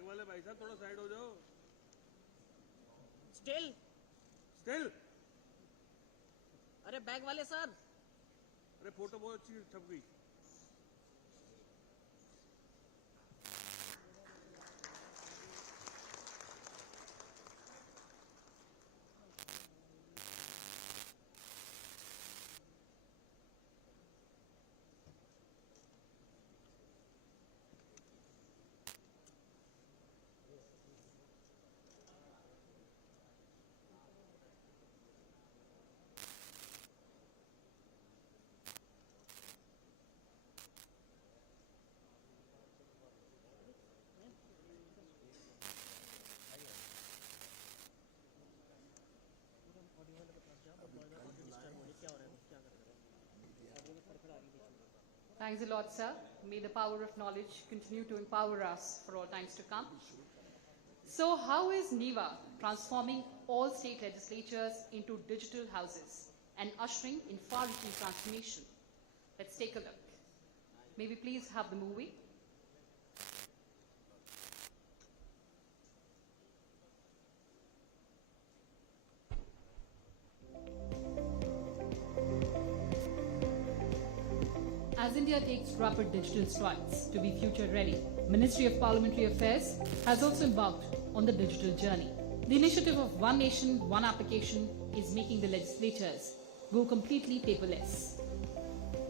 Bag वाले भाई साहब थोड़ा साइड हो जाओ। स्टिल स्टिल अरे बैग वाले सर, अरे फोटो बहुत अच्छी छप गई। Thanks a lot, sir. May the power of knowledge continue to empower us for all times to come. So, how is NeVA transforming all state legislatures into digital houses and ushering in far-reaching transformation? Let's take a look. May we please have the movie? As India takes rapid digital strides to be future ready, Ministry of Parliamentary Affairs has also embarked on the digital journey. The initiative of One Nation, One Application is making the legislatures go completely paperless.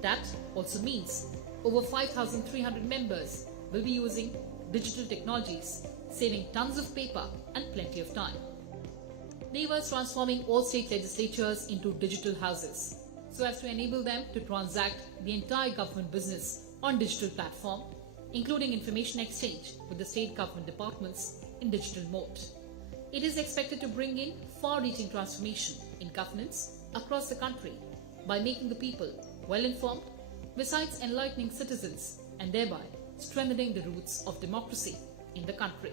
That also means over 5,300 members will be using digital technologies, saving tons of paper and plenty of time. NeVA is transforming all state legislatures into digital houses so as to enable them to transact the entire government business on digital platform, including information exchange with the state government departments in digital mode. It is expected to bring in far-reaching transformation in governance across the country by making the people well-informed, besides enlightening citizens and thereby strengthening the roots of democracy in the country.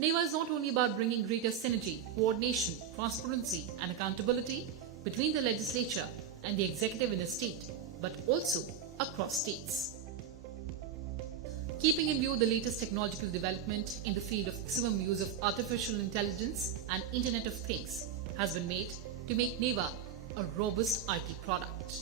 NeVA is not only about bringing greater synergy, coordination, transparency and accountability between the legislature and the executive in a state, but also across states. Keeping in view the latest technological development in the field of maximum use of artificial intelligence and Internet of Things has been made to make NeVA a robust IT product.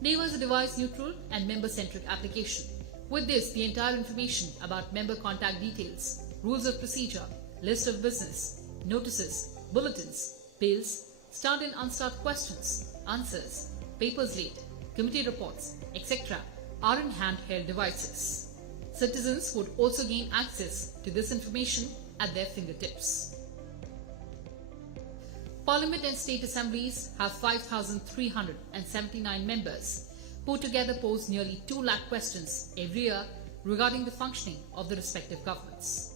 NeVA is a device-neutral and member-centric application. With this, the entire information about member contact details, rules of procedure, list of business, notices, bulletins, bills, start and unstart questions, answers, papers laid, committee reports, etc. are in handheld devices. Citizens would also gain access to this information at their fingertips. Parliament and state assemblies have 5,379 members who together pose nearly 2 lakh questions every year regarding the functioning of the respective governments.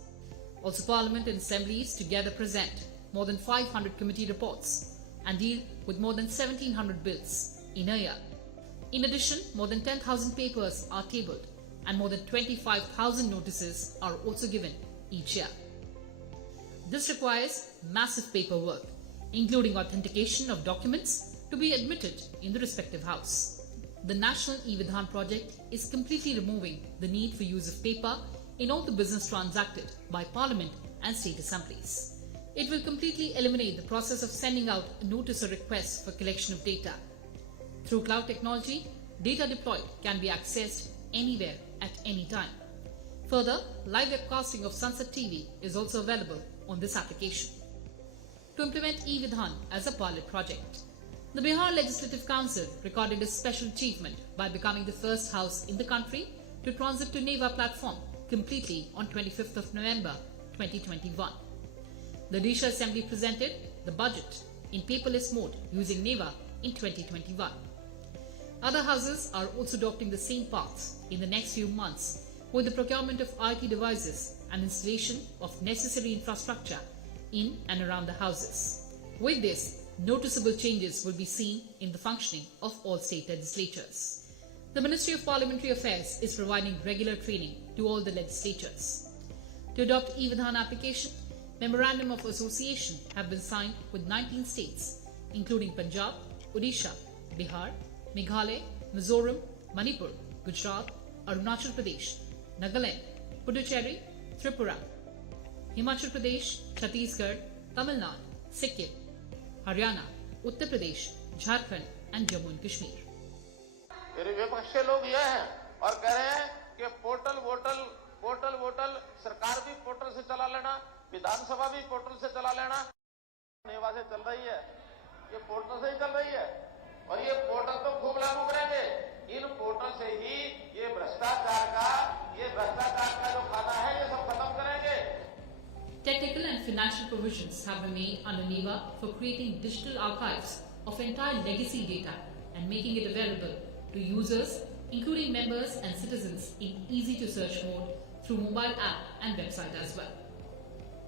Also, Parliament and assemblies together present more than 500 committee reports and deal with more than 1,700 bills in a year. In addition, more than 10,000 papers are tabled and more than 25,000 notices are also given each year. This requires massive paperwork, including authentication of documents to be admitted in the respective house. The National e-Vidhan project is completely removing the need for use of paper in all the business transacted by Parliament and state assemblies. It will completely eliminate the process of sending out a notice or request for collection of data. Through cloud technology, data deployed can be accessed anywhere at any time. Further, live webcasting of Sunset TV is also available on this application. To implement e-Vidhan as a pilot project, the Bihar Legislative Council recorded a special achievement by becoming the first house in the country to transit to NeVA platform completely on 25th of November 2021. The Odisha Assembly presented the budget in paperless mode using NeVA in 2021. Other houses are also adopting the same path in the next few months with the procurement of IT devices and installation of necessary infrastructure in and around the houses. With this, noticeable changes will be seen in the functioning of all state legislatures. The Ministry of Parliamentary Affairs is providing regular training to all the legislatures. To adopt e-Vidhan application, Memorandum of Association have been signed with 19 states, including Punjab, Odisha, Bihar, Meghalaya, Mizoram, Manipur, Gujarat, Arunachal Pradesh, Nagaland, Puducherry, Tripura, Himachal Pradesh, Chhattisgarh, Tamil Nadu, Sikkim, Haryana, Uttar Pradesh, Jharkhand and Jammu and Kashmir. मेरे विपक्ष के लोग ये हैं और कह रहे हैं कि पोर्टल वोटल सरकार भी पोर्टल से चला लेना, विधानसभा भी पोर्टल से चला लेना। नेवा से चल रही है, ये पोर्टल से ही चल रही है और ये पोर्टल तो खूब लागू करेंगे। इन पोर्टल से ही ये भ्रष्टाचार का जो खाना है ये सब खत्म करेंगे। Technical and financial provisions have been made under NeVA for creating digital archives of entire legacy data and making it available to users, including members and citizens, in easy-to-search mode through mobile app and website as well.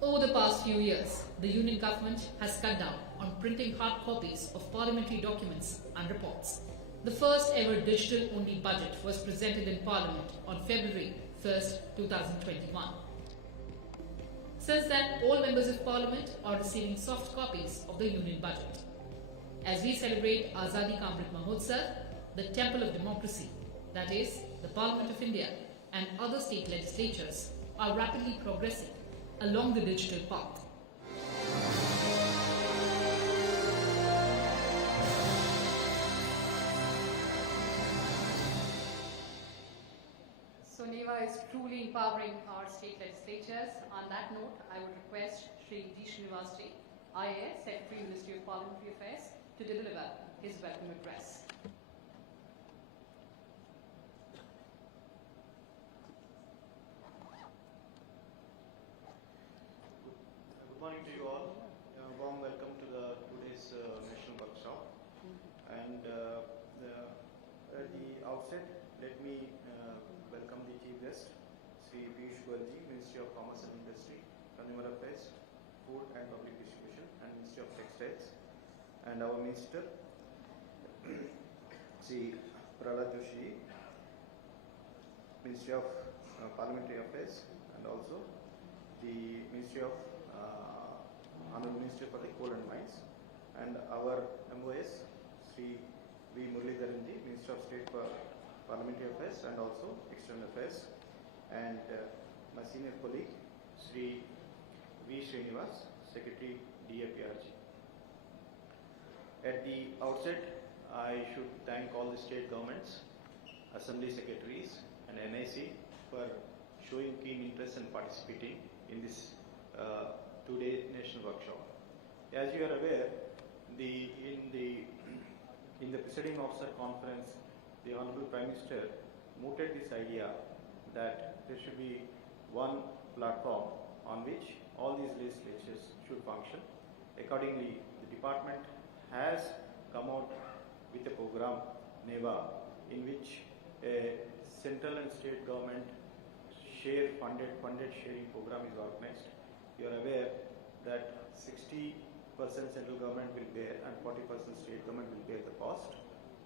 Over the past few years, the Union government has cut down on printing hard copies of parliamentary documents and reports. The first ever digital-only budget was presented in Parliament on February 1st, 2021. Since then, all members of Parliament are receiving soft copies of the Union budget. As we celebrate Azadi Ka Amrit Mahotsav, the temple of democracy, that is, the Parliament of India and other state legislatures, are rapidly progressing along the digital path. So NeVA is truly empowering our state legislatures. On that note, I would request Shri G. Srinivasji, IAS, Secretary, Ministry of Parliamentary Affairs, to deliver his welcome address. Good morning to you all. Warm welcome to today's national workshop. And at the outset, let me welcome the chief guest, Sri Piyush Goyalji, Ministry of Commerce and Industry, Consumer Affairs, Food and Public Distribution, and Ministry of Textiles, and our Minister, Sri Prahlad Joshi, Ministry of Parliamentary Affairs, and also the Ministry of Honorable Minister for the Coal and Mines, and our MOS, Sri V. Muralidharanji, Minister of State for Parliamentary Affairs and also External Affairs, and my senior colleague, Sri V. Srinivas, Secretary, DAPRG. At the outset, I should thank all the state governments, assembly secretaries, and NIC for showing keen interest and participating in this two-day national workshop. As you are aware, in the presiding officer conference, the Honorable Prime Minister mooted this idea that there should be one platform on which all these legislatures should function. Accordingly, the department has come out with a program, NeVA, in which a central and state government funded sharing program is organized. You are aware that 60% central government will bear and 40% state government will bear the cost.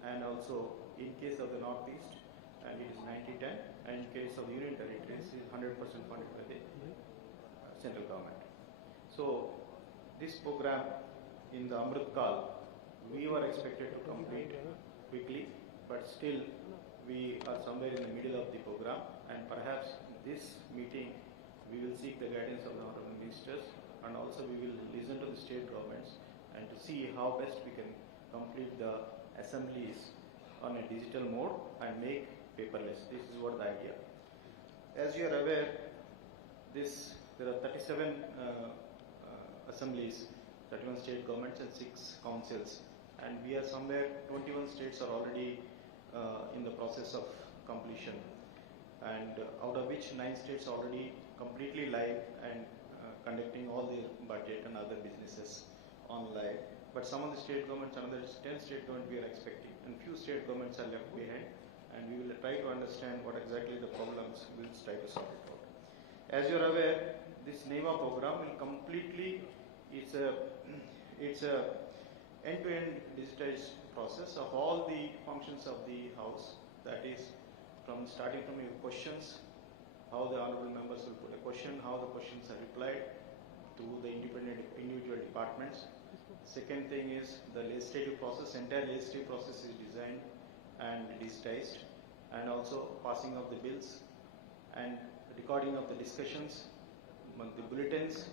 And also, in case of the Northeast, and it is 90-10, and in case of the Union Territories, it is 100% funded by the central government. So, this program in the Amrit Kal, we were expected to complete quickly, but still we are somewhere in the middle of the program, and perhaps this meeting we will seek the guidance of the honorable ministers, and also we will listen to the state governments and to see how best we can complete the assemblies on a digital mode and make paperless. This is what the idea. As you are aware, there are 37 assemblies, 31 state governments and 6 councils, and we are somewhere 21 states are already in the process of completion, and out of which 9 states are already completely live and conducting all their budget and other businesses on live. But some of the state governments, another 10 state governments we are expecting, and few state governments are left behind, and we will try to understand what exactly the problems, we will try to sort it out. As you are aware, this NeVA program will completely, it's a end-to-end digitized process of all the functions of the house, that is starting from your questions, how the honorable members will put a question, how the questions are replied to the individual departments. Second thing is the legislative process, entire legislative process is designed and digitized, and also passing of the bills and recording of the discussions the bulletins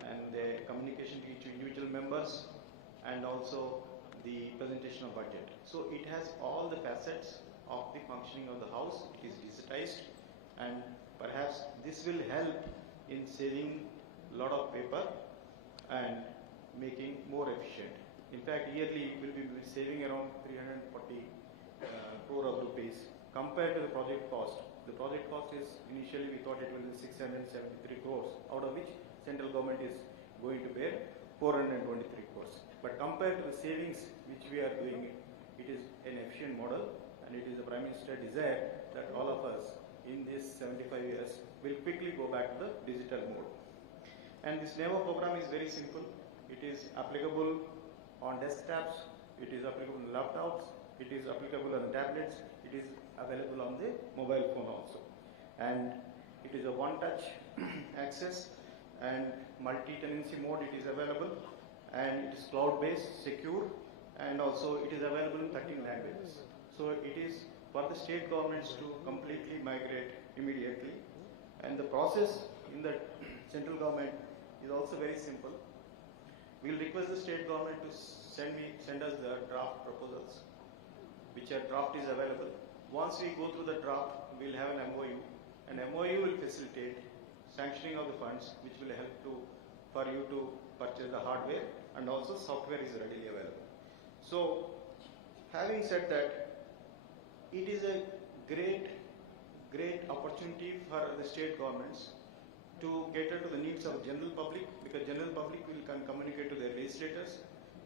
and the communication to each individual members, and also the presentation of budget. So it has all the facets of the functioning of the house. It is digitized, and perhaps this will help in saving a lot of paper and making more efficient. In fact, yearly we will be saving around 340 crore of rupees compared to the project cost. The project cost is initially we thought it will be 673 crores, out of which central government is going to bear 423 crores. But compared to the savings which we are doing, it is an efficient model, and it is the Prime Minister's desire that all of us in this 75 years will quickly go back to the digital mode. And this NeVA program is very simple. It is applicable on desktops, it is applicable on laptops, it is applicable on tablets, it is available on the mobile phone also. And it is a one-touch access, and multi-tenancy mode it is available, and it is cloud-based, secure, and also it is available in 13 languages. So it is for the state governments to completely migrate immediately, and the process in the central government is also very simple. We will request the state government to send us the draft proposals, which are draft is available. Once we go through the draft, we will have an MOU. An MOU will facilitate sanctioning of the funds, which will help for you to purchase the hardware, and also software is readily available. So, having said that, it is a great opportunity for the state governments to cater to the needs of general public, because general public will communicate to their legislators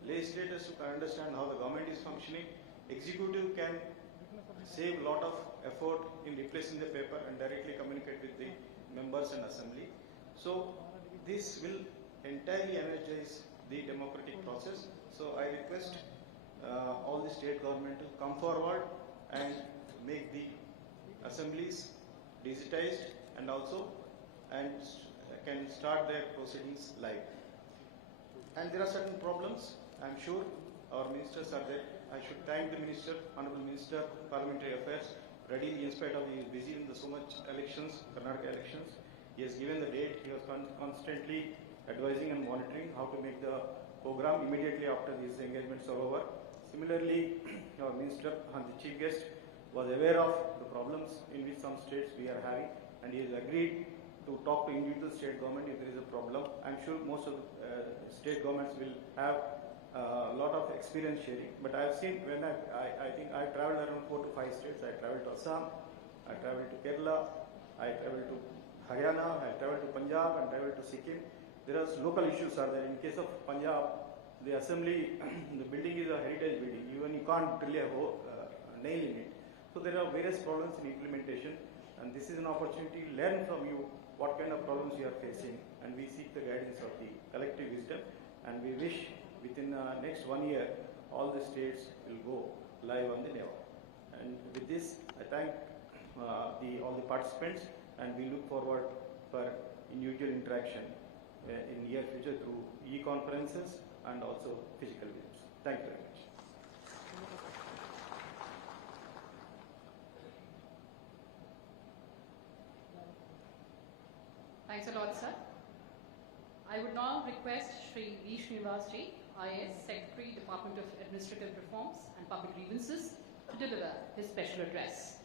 who can understand how the government is functioning. Executive can save a lot of effort in replacing the paper and directly communicate with the members and assembly. So this will entirely energize the democratic process. So I request all the state government to come forward and make the assemblies digitized, and also can start their proceedings live. And there are certain problems. I am sure our ministers are there. I should thank the Minister, Honorable Minister, Parliamentary Affairs, readily, in spite of he is busy in the so much elections, Karnataka elections. He has given the date. He was constantly advising and monitoring how to make the program immediately after these engagements are over. Similarly, our Minister and the Chief Guest was aware of the problems in which some states we are having, and he has agreed to talk to individual state government if there is a problem. I am sure most of the state governments will have a lot of experience sharing, but I have seen when I think I traveled around 4 to 5 states. I traveled to Assam, I traveled to Kerala, I traveled to Haryana, I traveled to Punjab, and traveled to Sikkim. There are local issues are there. In case of Punjab, the assembly, the building is a heritage building. Even you can't really have a nail in it. So there are various problems in implementation, and this is an opportunity to learn from you what kind of problems you are facing, and we seek the guidance of the collective wisdom, and we wish within the next 1 year all the states will go live on the NeVA. And with this, I thank all the participants, and we look forward for individual interaction in near future through e-conferences and also physical visits. Thank you very much. Thanks a lot, sir. I would now request Shri V. Srinivas Ji, IAS, Secretary, Department of Administrative Reforms and Public Grievances, to deliver his special address.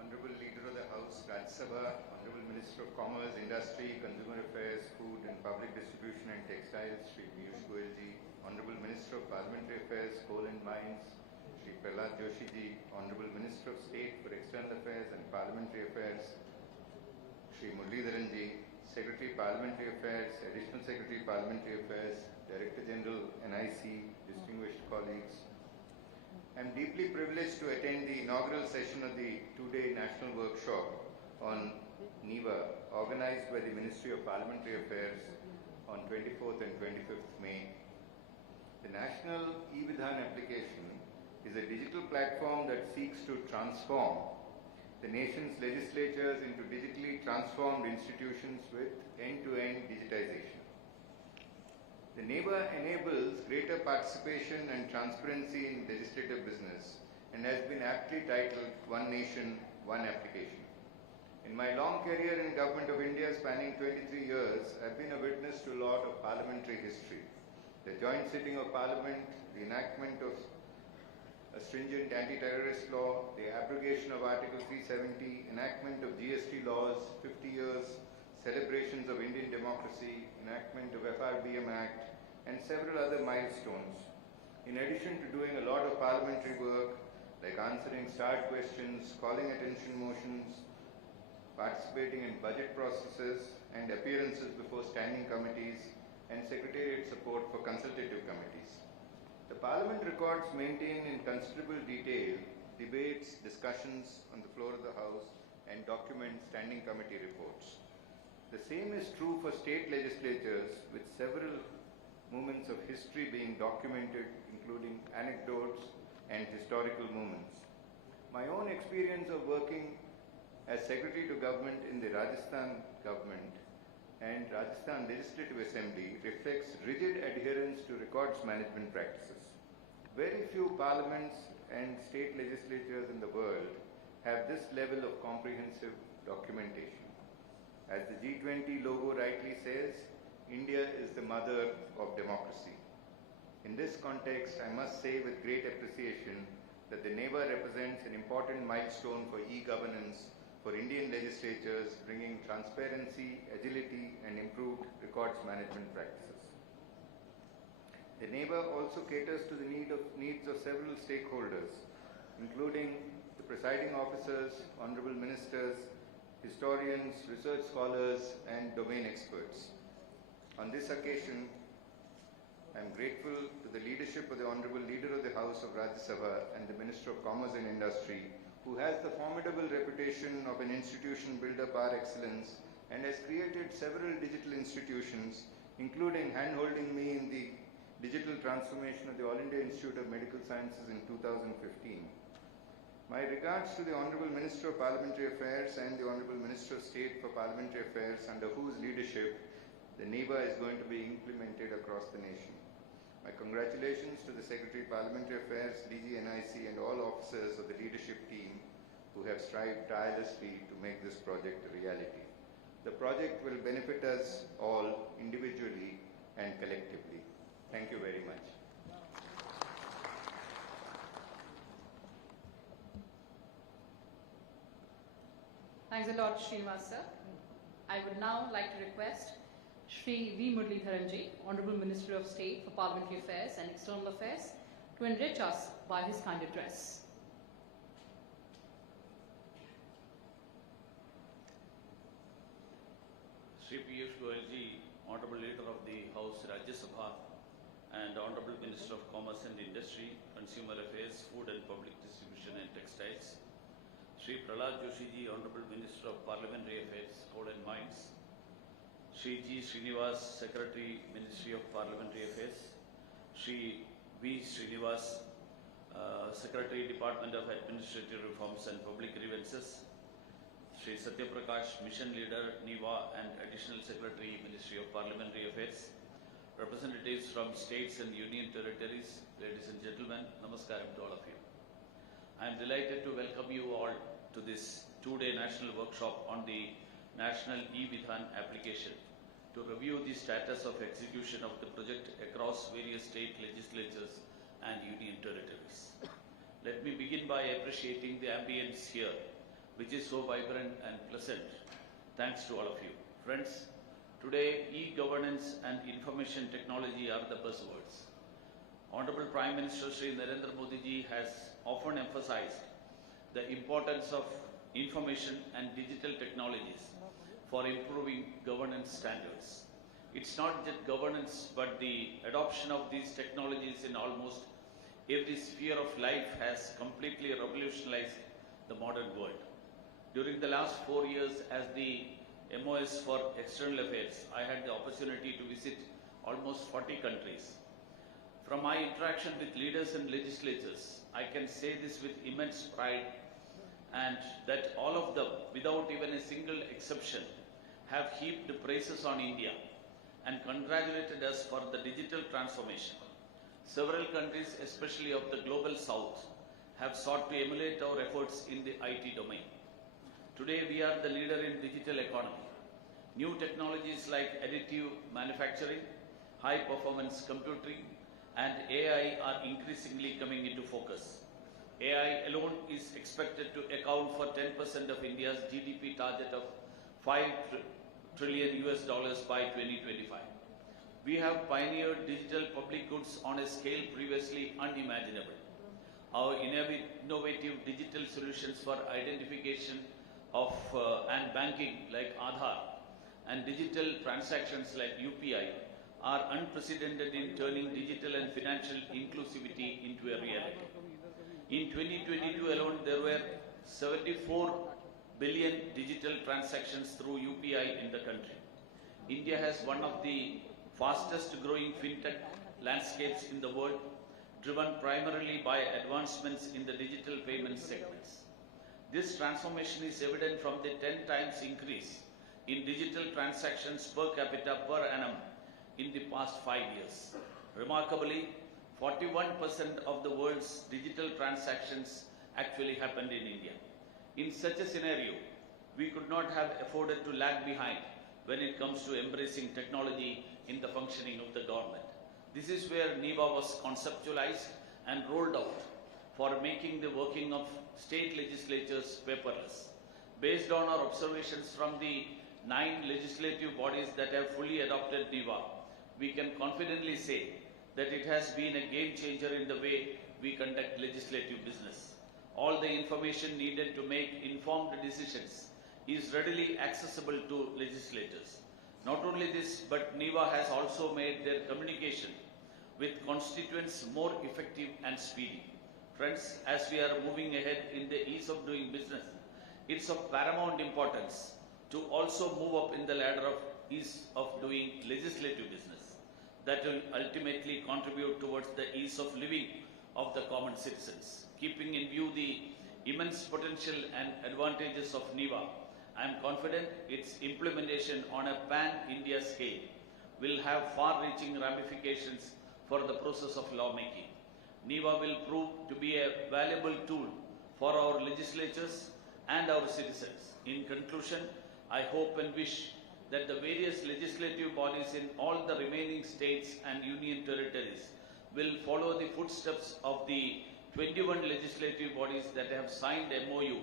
Honorable Leader of the House, Rajya Sabha, Honorable Minister of Commerce, Industry, Consumer Affairs, Food and Public Distribution and Textiles, Shri Piyush Goyal Ji, Honorable Minister of Parliamentary Affairs, Coal and Mines, Shri Prahlad Joshi Ji, Honorable Minister of State for External Affairs and Parliamentary Affairs, Shri Muralidharan Ji, Secretary Parliamentary Affairs, Additional Secretary Parliamentary Affairs, Director General NIC, distinguished colleagues. I am deeply privileged to attend the inaugural session of the two-day national workshop on NeVA, organized by the Ministry of Parliamentary Affairs on 24th and 25th May. The National e-Vidhan application is a digital platform that seeks to transform the nation's legislatures into digitally transformed institutions with end-to-end digitization. The NeVA enables greater participation and transparency in legislative business and has been aptly titled One Nation, One Application. In my long career in Government of India spanning 23 years, I have been a witness to a lot of parliamentary history. The joint sitting of Parliament, the enactment of a stringent anti-terrorist law, the abrogation of Article 370, enactment of GST laws, 50 years, celebrations of Indian democracy, enactment of FRBM Act, and several other milestones. In addition to doing a lot of parliamentary work, like answering start questions, calling attention motions, participating in budget processes and appearances before standing committees, and secretariat support for consultative committees. The Parliament records maintain in considerable detail debates, discussions on the floor of the House, and document standing committee reports. The same is true for state legislatures, with several moments of history being documented, including anecdotes and historical moments. My own experience of working as Secretary to Government in the Rajasthan government and Rajasthan Legislative Assembly reflects rigid adherence to records management practices. Very few parliaments and state legislatures in the world have this level of comprehensive documentation. As the G20 logo rightly says, India is the mother of democracy. In this context, I must say with great appreciation that the NeVA represents an important milestone for e-governance for Indian legislatures, bringing transparency, agility, and improved records management practices. The NeVA also caters to the needs of several stakeholders, including the presiding officers, honorable ministers, historians, research scholars, and domain experts. On this occasion, I am grateful to the leadership of the Honorable Leader of the House of Rajya Sabha and the Minister of Commerce and Industry, who has the formidable reputation of an institution builder par excellence and has created several digital institutions, including hand-holding me in the digital transformation of the All India Institute of Medical Sciences in 2015. My regards to the Honorable Minister of Parliamentary Affairs and the Honorable Minister of State for Parliamentary Affairs, under whose leadership the NeVA is going to be implemented across the nation. My congratulations to the Secretary Parliamentary Affairs, DG NIC, and all officers of the leadership team who have strived tirelessly to make this project a reality. The project will benefit us all individually and collectively. Thank you very much. Thanks a lot, Srinivas sir. I would now like to request Shri V. Muralidharanji, Honorable Minister of State for Parliamentary Affairs and External Affairs, to enrich us by his kind address. Shri Piyush Goyalji, Honorable Leader of the House Rajya Sabha, and Honorable Minister of Commerce and Industry, Consumer Affairs, Food and Public Distribution and Textiles, Shri Prahlad Joshiji, Honorable Minister of Parliamentary Affairs, Code and Mines, Shri G. Srinivas, Secretary, Ministry of Parliamentary Affairs, Shri V. Srinivas, Secretary, Department of Administrative Reforms and Public Grievances, Shri Satya Prakash, Mission Leader, NeVA, and Additional Secretary, Ministry of Parliamentary Affairs, representatives from states and union territories, ladies and gentlemen, namaskaram to all of you. I am delighted to welcome you all to this two-day national workshop on the National e-Vidhan application to review the status of execution of the project across various state legislatures and union territories. Let me begin by appreciating the ambience here, which is so vibrant and pleasant. Thanks to all of you. Friends, today e-governance and information technology are the buzzwords. Honorable Prime Minister Shri Narendra Modi ji has often emphasized the importance of information and digital technologies for improving governance standards. It's not just governance, but the adoption of these technologies in almost every sphere of life has completely revolutionized the modern world. During the last 4 years as the MOS for External Affairs, I had the opportunity to visit almost 40 countries. From my interaction with leaders and legislators, I can say this with immense pride, and that all of them, without even a single exception, have heaped praises on India and congratulated us for the digital transformation. Several countries, especially of the global south, have sought to emulate our efforts in the IT domain. Today, we are the leader in digital economy. New technologies like additive manufacturing, high-performance computing, and AI are increasingly coming into focus. AI alone is expected to account for 10% of India's GDP target of $5 trillion by 2025. We have pioneered digital public goods on a scale previously unimaginable. Our innovative digital solutions for identification of and banking like Aadhaar and digital transactions like UPI are unprecedented in turning digital and financial inclusivity into a reality. In 2022 alone, there were 74 billion digital transactions through UPI in the country. India has one of the fastest growing fintech landscapes in the world, driven primarily by advancements in the digital payment segments. This transformation is evident from the 10 times increase in digital transactions per capita per annum in the past 5 years. Remarkably, 41% of the world's digital transactions actually happened in India. In such a scenario, we could not have afforded to lag behind when it comes to embracing technology in the functioning of the government. This is where NeVA was conceptualized and rolled out for making the working of state legislatures paperless. Based on our observations from the 9 legislative bodies that have fully adopted NeVA, we can confidently say that it has been a game changer in the way we conduct legislative business. All the information needed to make informed decisions is readily accessible to legislators. Not only this, but NeVA has also made their communication with constituents more effective and speedy. Friends, as we are moving ahead in the ease of doing business, it's of paramount importance to also move up in the ladder of ease of doing legislative business. That will ultimately contribute towards the ease of living of the common citizens. Keeping in view the immense potential and advantages of NeVA, I am confident its implementation on a pan-India scale will have far-reaching ramifications for the process of lawmaking. NeVA will prove to be a valuable tool for our legislatures and our citizens. In conclusion, I hope and wish that the various legislative bodies in all the remaining states and union territories will follow the footsteps of the 21 legislative bodies that have signed MOU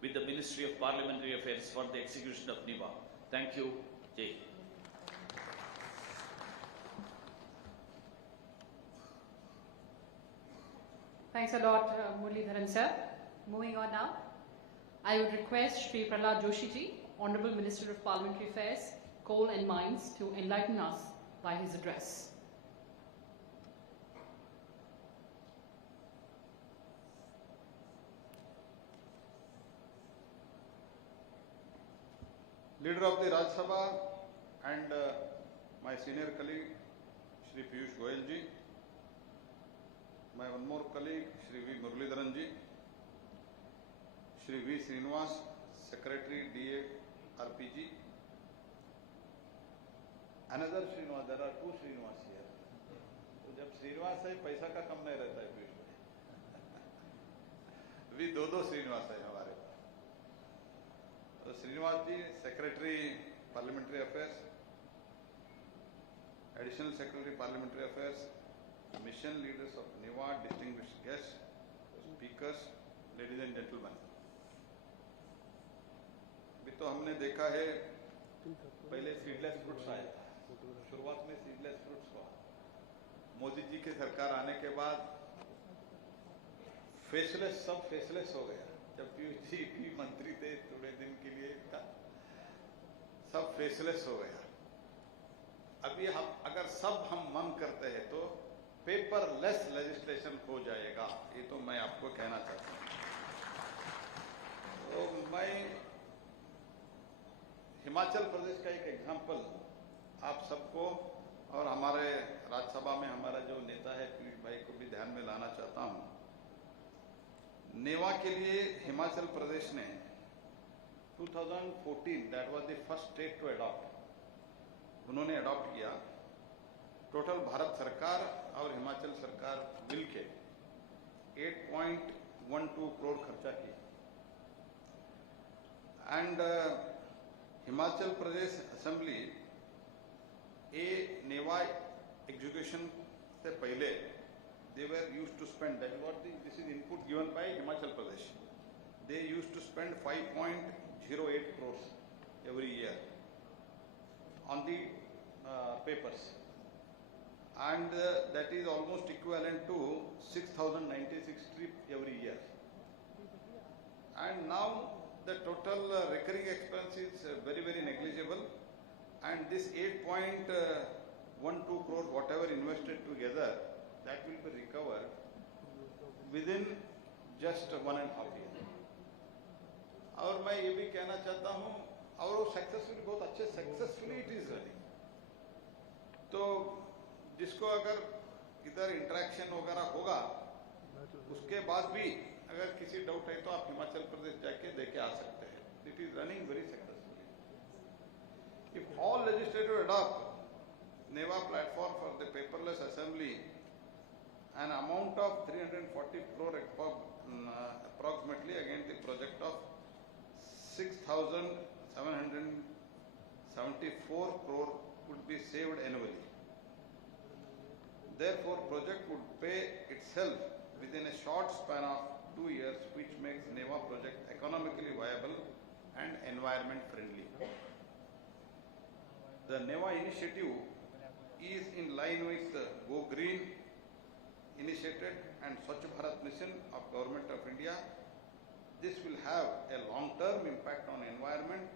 with the Ministry of Parliamentary Affairs for the execution of NeVA. Thank you. Jai. Thanks a lot, Muralidharan sir. Moving on now, I would request Shri Prahlad Joshi ji, Honorable Minister of Parliamentary Affairs, Coal and Mines, to enlighten us by his address. Leader of the Rajya Sabha and my senior colleague Shri Piyush Goyal ji, my one more colleague Shri V. Muralidharan ji, Shri V. Srinivas, Secretary DA RPG, another Srinivas, there are 2 Srinivas here. तो जब Srinivas है पैसा का कम नहीं रहता है पीयूष भाई, अभी 2 Srinivas है हमारे पास. तो Srinivas ji, Secretary Parliamentary Affairs, Additional Secretary Parliamentary Affairs, Mission Leaders of NeVA, distinguished guests, speakers, ladies and gentlemen. अभी तो हमने देखा है पहले सीडलेस फ्रूट्स आया था, शुरुआत में सीडलेस फ्रूट्स हुआ. मोदी जी की सरकार आने के बाद फेसलेस, सब फेसलेस हो गया. जब पीयूष जी भी मंत्री थे थोड़े दिन के लिए था, सब फेसलेस हो गया. अभी हम अगर सब हम मन करते हैं तो पेपरलेस लेजिस्लेशन हो जाएगा. ये तो मैं आपको कहना चाहता हूँ. तो मैं हिमाचल प्रदेश का एक एग्जाम्पल आप सबको और हमारे राज्यसभा में हमारा जो नेता है पीयूष भाई को भी ध्यान में लाना चाहता हूँ. नेवा के लिए हिमाचल प्रदेश ने 2014, that was the first state to adopt, उन्होंने अडॉप्ट किया। टोटल भारत सरकार और हिमाचल सरकार मिलके 8.12 करोड़ खर्चा किया। And Himachal Pradesh assembly NeVA execution से पहले they were used to spend, that is what this is input given by Himachal Pradesh. They used to spend 5.08 crores every year on the papers, and that is almost equivalent to 6,096 trip every year. And now the total recurring expense is very negligible, and this 8.12 crore whatever invested together, that will be recovered within just 1.5 years. और मैं ये भी कहना चाहता हूँ, और वो successfully, बहुत अच्छे सक्सेसफुली इट इज रनिंग। तो जिसको अगर इधर इंटरेक्शन वगैरह होगा, उसके बाद भी अगर किसी डाउट है तो आप हिमाचल प्रदेश जाके देके आ सकते हैं। It is running very successfully. If all legislative adopt NeVA platform for the paperless assembly, an amount of 340 crore approximately against the project of 6,774 crore would be saved annually. Therefore, project would pay itself within a short span of 2 years, which makes NeVA project economically viable and environment friendly. The NeVA initiative is in line with the Go Green initiated and Swachh Bharat mission of Government of India. This will have a long-term impact on environment,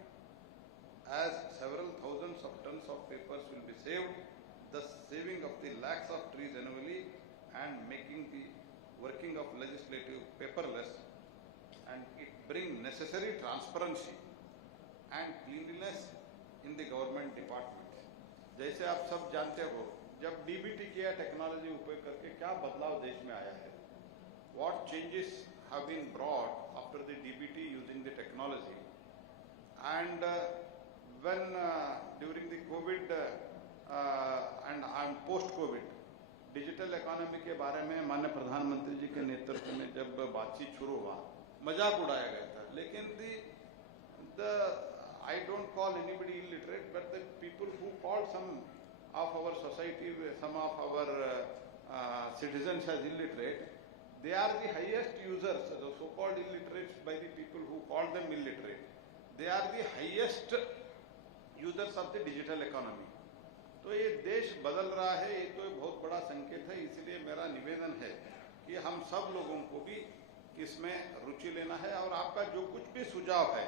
as several thousands of tons of papers will be saved, thus saving of the lakhs of trees annually and making the working of legislative paperless, and it bring necessary transparency and cleanliness in the government departments. जैसे आप सब जानते हो, जब DBT किया technology उपयोग करके क्या बदलाव देश में आया है, what changes have been brought after the DBT using the technology, and when during the COVID and post-COVID digital economy के बारे में माननीय प्रधानमंत्री जी के नेतृत्व में जब बातचीत शुरू हुआ, मजाक उड़ाया गया था, लेकिन I don't call anybody illiterate, but the people who call some of our society, some of our citizens as illiterate, they are the highest users, the so-called illiterates by the people who call them illiterate. They are the highest users of the digital economy. तो ये देश बदल रहा है, ये तो एक बहुत बड़ा संकेत है। इसलिए मेरा निवेदन है कि हम सब लोगों को भी इसमें रुचि लेना है, और आपका जो कुछ भी सुझाव है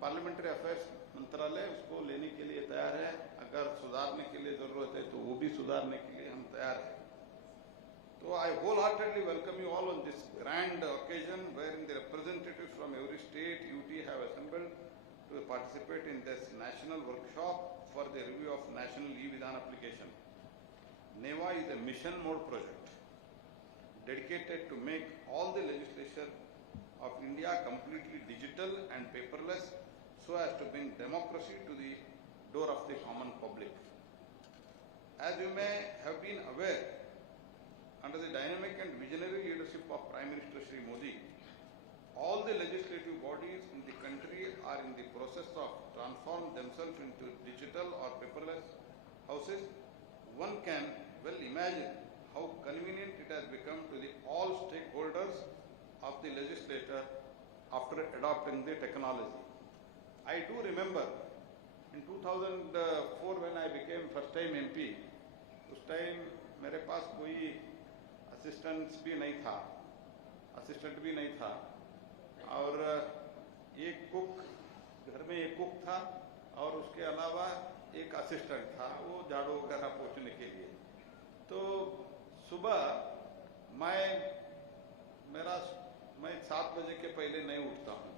पार्लियामेंट्री अफेयर्स मंत्रालय उसको लेने के लिए तैयार है। अगर सुधारने के लिए जरूरत है तो वो भी सुधारने के लिए हम तैयार हैं। तो I wholeheartedly welcome you all on this grand occasion where the representatives from every state UT have assembled to participate in this national workshop for the review of national e-Vidhan application. NeVA is a mission mode project dedicated to make all the legislation of India completely digital and paperless, so as to bring democracy to the door of the common public. As you may have been aware, under the dynamic and visionary leadership of Prime Minister Shri Modi, all the legislative bodies in the country are in the process of transform themselves into digital or paperless houses. One can well imagine how convenient it has become to the all stakeholders of the legislature after adopting the technology. I do remember in 2004 when I became first time MP, उस time मेरे पास कोई assistant भी नहीं था, और एक cook, घर में एक कुक था और उसके अलावा एक असिस्टेंट था, वो झाड़ू वगैरह पोंछने के लिए। तो सुबह मैं 7 बजे के पहले नहीं उठता हूँ,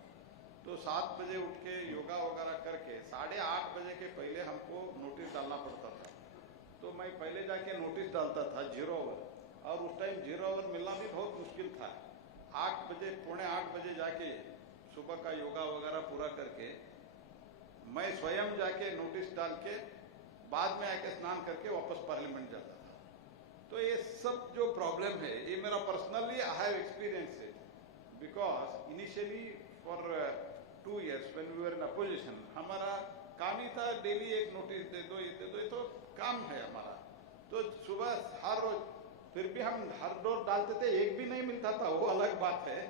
तो 7 बजे उठ के योगा वगैरह करके 8:30 बजे के पहले हमको नोटिस डालना पड़ता था। तो मैं पहले जाके नोटिस डालता था 0 आवर, और उस टाइम 0 आवर मिलना भी बहुत मुश्किल था। 8 बजे, पौने 8 बजे जाके सुबह का योगा वगैरह पूरा करके मैं स्वयं जाके नोटिस डाल के बाद में आके स्नान करके वापस पार्लियामेंट जाता था। तो ये सब जो प्रॉब्लम है, ये मेरा personally I have experience it, because initially for 2 years when we were in opposition, हमारा काम ही था डेली एक नोटिस दे दो, ये तो काम है हमारा। तो सुबह हर रोज, फिर भी हम हर रोज डालते थे, एक भी नहीं मिलता था, वो अलग बात है,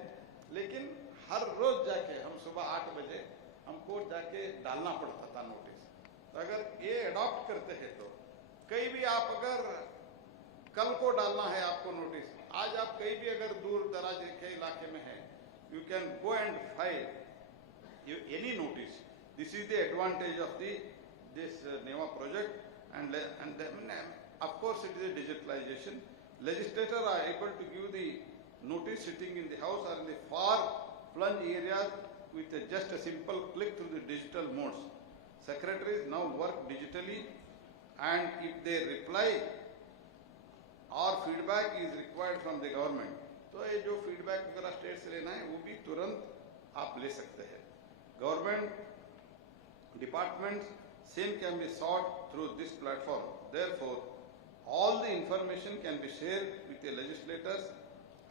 लेकिन हर रोज जाके हम सुबह 8 बजे हमको जाके डालना पड़ता था नोटिस। तो अगर ये अडॉप्ट करते हैं तो कहीं भी आप अगर कल को डालना है आपको नोटिस, आज आप कहीं भी अगर दूर दराज के इलाके में है, you can go and file any notice. This is the advantage of this NeVA project, and then, of course it is a digitalization. Legislators are able to give the notice sitting in the house or in the far flung areas with just a simple click through the digital modes. Secretaries now work digitally, and if they reply or feedback is required from the government, तो ये जो feedback वगैरह state से लेना है वो भी तुरंत आप ले सकते हैं। Government departments same can be sought through this platform. Therefore, all the information can be shared with the legislators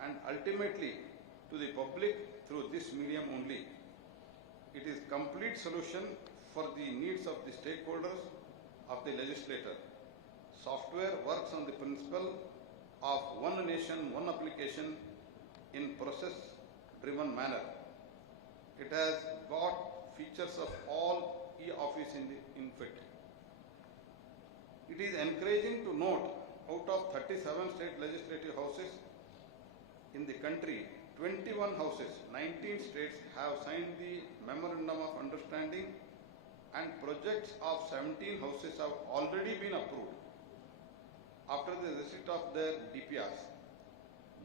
and ultimately to the public through this medium only. It is complete solution for the needs of the stakeholders of the legislator. Software works on the principle of one nation, one application in process-driven manner. It has got features of all e-office in fit. It is encouraging to note, out of 37 state legislative houses in the country, 21 houses, 19 states have signed the Memorandum of Understanding, and projects of 17 houses have already been approved after the receipt of their DPRs.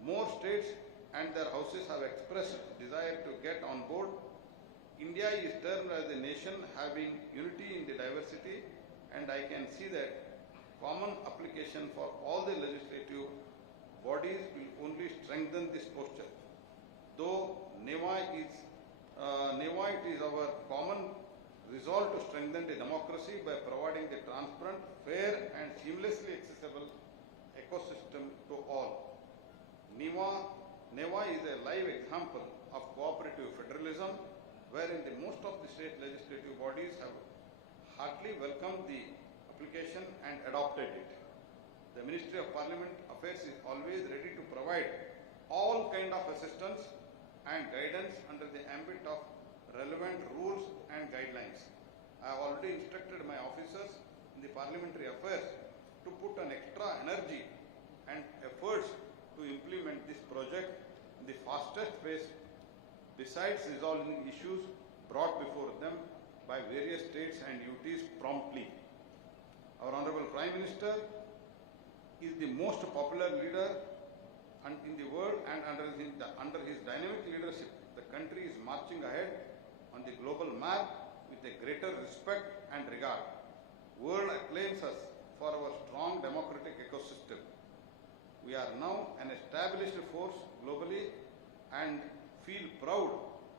More states and their houses have expressed desire to get on board. India is termed as a nation having unity in the diversity, and I can see that common application for all the legislative bodies will only strengthen this posture. Though NeVA it is our common resolve to strengthen the democracy by providing the transparent, fair and seamlessly accessible ecosystem to all. NeVA is a live example of cooperative federalism, wherein the most of the state legislative bodies have heartily welcomed the application and adopted it. The Ministry of Parliament Affairs is always ready to provide all kind of assistance and guidance under the ambit of relevant rules and guidelines. I have already instructed my officers in the parliamentary affairs to put an extra energy and efforts to implement this project in the fastest pace, besides resolving issues brought before them by various states and UTs promptly. Our Honorable Prime Minister is the most popular leader in the world, and under his dynamic leadership, the country is marching ahead on the global map with a greater respect and regard. World acclaims us for our strong democratic ecosystem. We are now an established force globally and feel proud